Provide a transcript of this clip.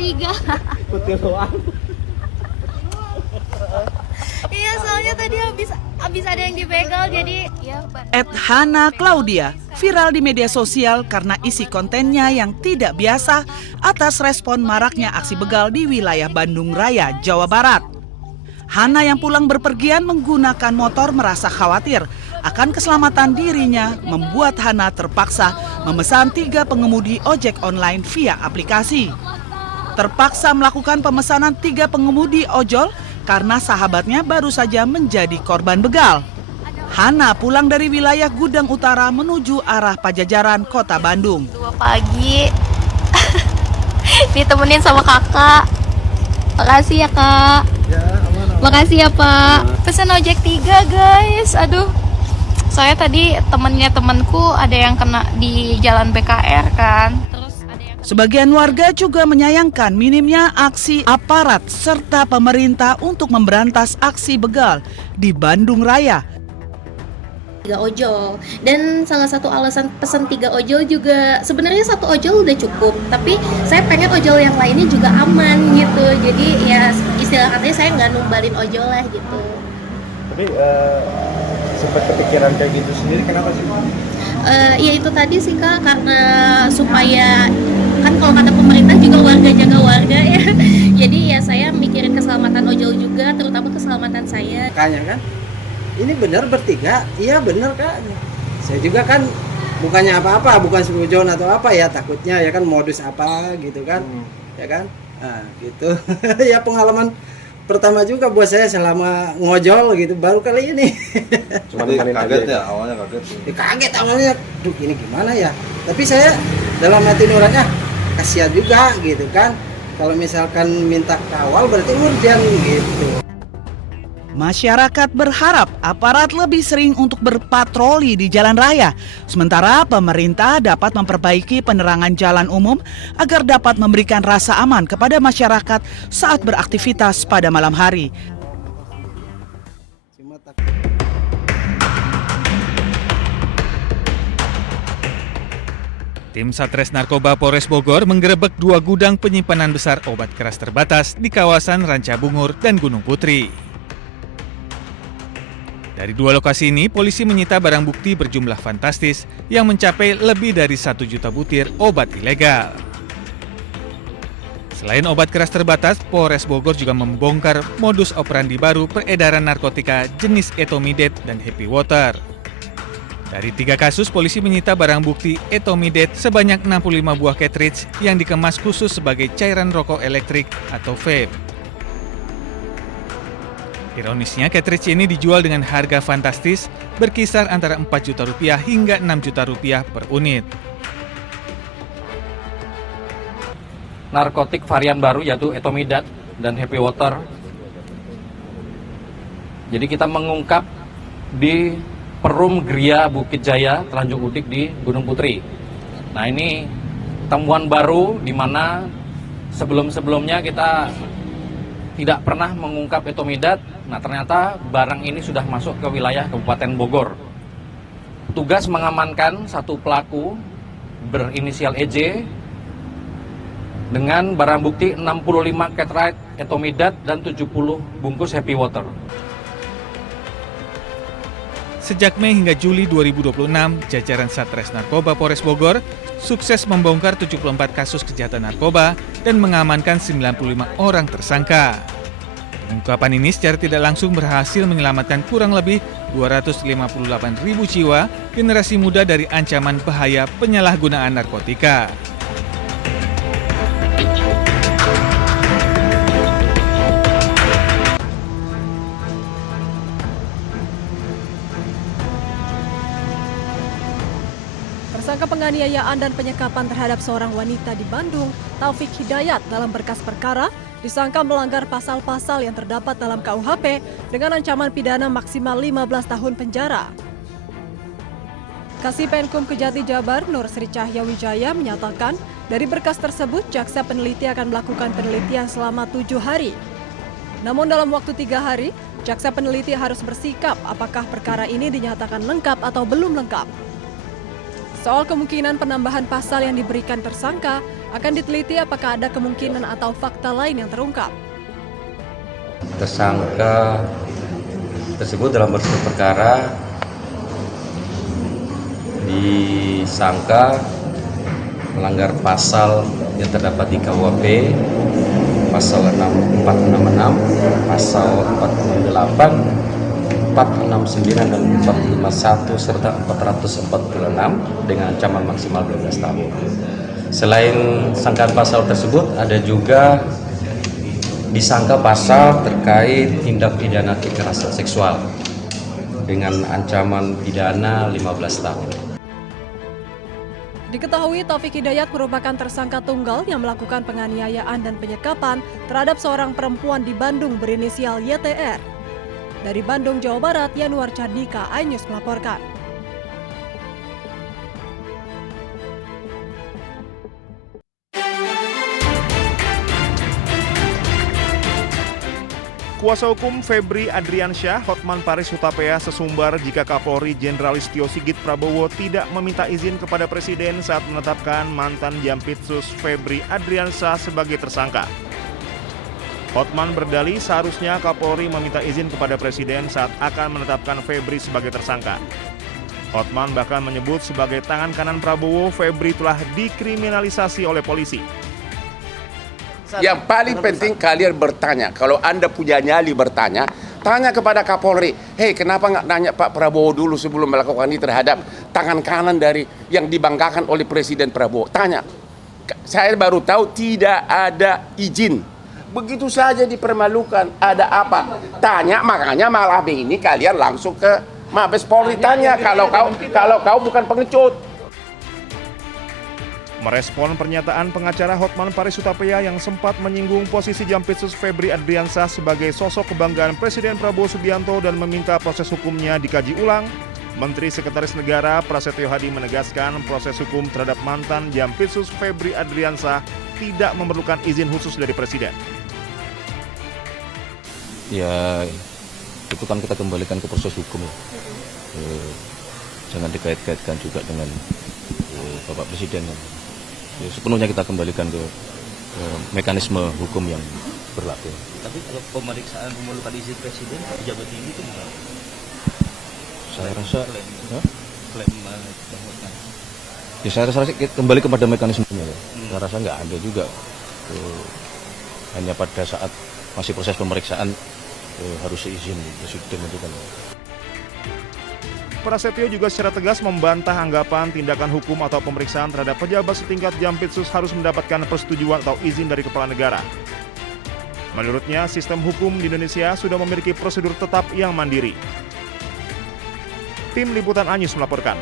tiga. Iya, soalnya tadi habis ada yang dibegal, jadi ya. @Hana Claudia viral di media sosial karena isi kontennya yang tidak biasa atas respon maraknya aksi begal di wilayah Bandung Raya, Jawa Barat. Hana yang pulang berpergian menggunakan motor merasa khawatir akan keselamatan dirinya, membuat Hana terpaksa memesan 3 pengemudi ojek online via aplikasi. Terpaksa melakukan pemesanan 3 pengemudi ojol karena sahabatnya baru saja menjadi korban begal. Hana pulang dari wilayah Gudang Utara menuju arah Pajajaran, Kota Bandung. 2 pagi ditemenin sama kakak. Makasih ya kak. Makasih ya pak. Pesan ojek 3 guys. Aduh, saya tadi temenku ada yang kena di jalan BKR kan. Sebagian warga juga menyayangkan minimnya aksi aparat serta pemerintah untuk memberantas aksi begal di Bandung Raya. 3 ojol, dan salah satu alasan pesan 3 ojol juga sebenarnya 1 ojol udah cukup, tapi saya pengen ojol yang lainnya juga aman gitu, jadi ya istilah katanya saya nggak numbalin ojol lah gitu. Tapi sempat kepikiran kayak gitu sendiri, kenapa sih? Ya itu tadi sih kak, karena supaya kan kalau kata pemerintah juga warga jaga warga ya, jadi ya saya mikirin keselamatan ojol juga, terutama keselamatan saya. Kayaknya kan ini benar bertiga, iya benar kak. Saya juga kan bukannya apa-apa, bukan seujon atau apa ya, takutnya ya kan modus apa gitu kan, ya kan, nah gitu. Ya pengalaman pertama juga buat saya selama ngojol gitu, baru kali ini. Cuma kaget ya, awalnya kaget. Kaget awalnya, duh ini gimana ya. Tapi saya dalam hati nurani kasihan juga gitu kan. Kalau misalkan minta kawal berarti urgent gitu. Masyarakat berharap aparat lebih sering untuk berpatroli di jalan raya, sementara pemerintah dapat memperbaiki penerangan jalan umum agar dapat memberikan rasa aman kepada masyarakat saat beraktivitas pada malam hari. Tim Satres Narkoba Polres Bogor menggerebek 2 gudang penyimpanan besar obat keras terbatas di kawasan Rancabungur dan Gunung Putri. Dari 2 lokasi ini, polisi menyita barang bukti berjumlah fantastis yang mencapai lebih dari 1 juta butir obat ilegal. Selain obat keras terbatas, Polres Bogor juga membongkar modus operandi baru peredaran narkotika jenis Etomidet dan Happy Water. Dari 3 kasus, polisi menyita barang bukti Etomidet sebanyak 65 buah cartridge yang dikemas khusus sebagai cairan rokok elektrik atau vape. Ironisnya, cartridge ini dijual dengan harga fantastis berkisar antara 4 juta rupiah hingga 6 juta rupiah per unit. Narkotik varian baru yaitu Etomidat dan Happy Water. Jadi kita mengungkap di Perum Gria Bukit Jaya, Tanjung Udik di Gunung Putri. Nah ini temuan baru di mana sebelum-sebelumnya kita tidak pernah mengungkap Etomidat. Nah ternyata barang ini sudah masuk ke wilayah Kabupaten Bogor. Tugas mengamankan 1 pelaku berinisial EJ dengan barang bukti 65 cartridge Etomidat dan 70 bungkus Happy Water. Sejak Mei hingga Juli 2026, jajaran Satres Narkoba Polres Bogor sukses membongkar 74 kasus kejahatan narkoba dan mengamankan 95 orang tersangka. Pengungkapan ini secara tidak langsung berhasil menyelamatkan kurang lebih 258.000 jiwa generasi muda dari ancaman bahaya penyalahgunaan narkotika. Tersangka penganiayaan dan penyekapan terhadap seorang wanita di Bandung, Taufik Hidayat, dalam berkas perkara disangka melanggar pasal-pasal yang terdapat dalam KUHP dengan ancaman pidana maksimal 15 tahun penjara. Kasih Penkum Kejati Jabar, Nur Sri Cahya Wijaya, menyatakan dari berkas tersebut jaksa peneliti akan melakukan penelitian selama 7 hari. Namun dalam waktu 3 hari, jaksa peneliti harus bersikap apakah perkara ini dinyatakan lengkap atau belum lengkap. Soal kemungkinan penambahan pasal yang diberikan tersangka, Akan diteliti apakah ada kemungkinan atau fakta lain yang terungkap. Tersangka tersebut dalam berkas perkara disangka melanggar pasal yang terdapat di KUHP, pasal 466, pasal 468, 469 dan 451 serta 446 dengan ancaman maksimal 12 tahun. Selain sangkaan pasal tersebut, ada juga disangka pasal terkait tindak pidana kekerasan seksual dengan ancaman pidana 15 tahun. Diketahui Taufik Hidayat merupakan tersangka tunggal yang melakukan penganiayaan dan penyekapan terhadap seorang perempuan di Bandung berinisial YTR. Dari Bandung, Jawa Barat, Yanuar Candika, iNews melaporkan. Kuasa hukum Febri Adriansyah, Hotman Paris Hutapea sesumbar jika Kapolri Jenderal Listio Sigit Prabowo tidak meminta izin kepada Presiden saat menetapkan mantan Jampitsus Febri Adriansyah sebagai tersangka. Hotman berdalih seharusnya Kapolri meminta izin kepada Presiden saat akan menetapkan Febri sebagai tersangka. Hotman bahkan menyebut sebagai tangan kanan Prabowo, Febri telah dikriminalisasi oleh polisi. Yang paling penting kalian bertanya, kalau Anda punya nyali bertanya, tanya kepada Kapolri, hei kenapa nggak nanya Pak Prabowo dulu sebelum melakukan ini terhadap tangan kanan dari yang dibanggakan oleh Presiden Prabowo. Tanya, saya baru tahu tidak ada izin. Begitu saja dipermalukan, ada apa? Tanya, makanya malam ini kalian langsung ke Mabes Polri tanya kalau kau bukan pengecut. Merespon pernyataan pengacara Hotman Paris Hutapea yang sempat menyinggung posisi Jampitsus Febri Adriansyah sebagai sosok kebanggaan Presiden Prabowo Subianto dan meminta proses hukumnya dikaji ulang, Menteri Sekretaris Negara Prasetyo Hadi menegaskan proses hukum terhadap mantan Jampitsus Febri Adriansyah tidak memerlukan izin khusus dari Presiden. Ya, itu kan kita kembalikan ke proses hukum ya. Jangan dikait-kaitkan juga dengan Bapak Presiden. Ya, sepenuhnya kita kembalikan ke mekanisme hukum yang berlaku. Tapi kalau pemeriksaan memerlukan izin Presiden, pejabat tinggi itu bukan? Saya rasa klaim ya saya rasa kembali kepada mekanismenya ya. Saya rasa nggak ada juga. Hanya pada saat masih proses pemeriksaan harus izin Presiden itu kan. Prasetyo juga secara tegas membantah anggapan tindakan hukum atau pemeriksaan terhadap pejabat setingkat Jampitsus harus mendapatkan persetujuan atau izin dari kepala negara. Menurutnya, sistem hukum di Indonesia sudah memiliki prosedur tetap yang mandiri. Tim Liputan iNews melaporkan.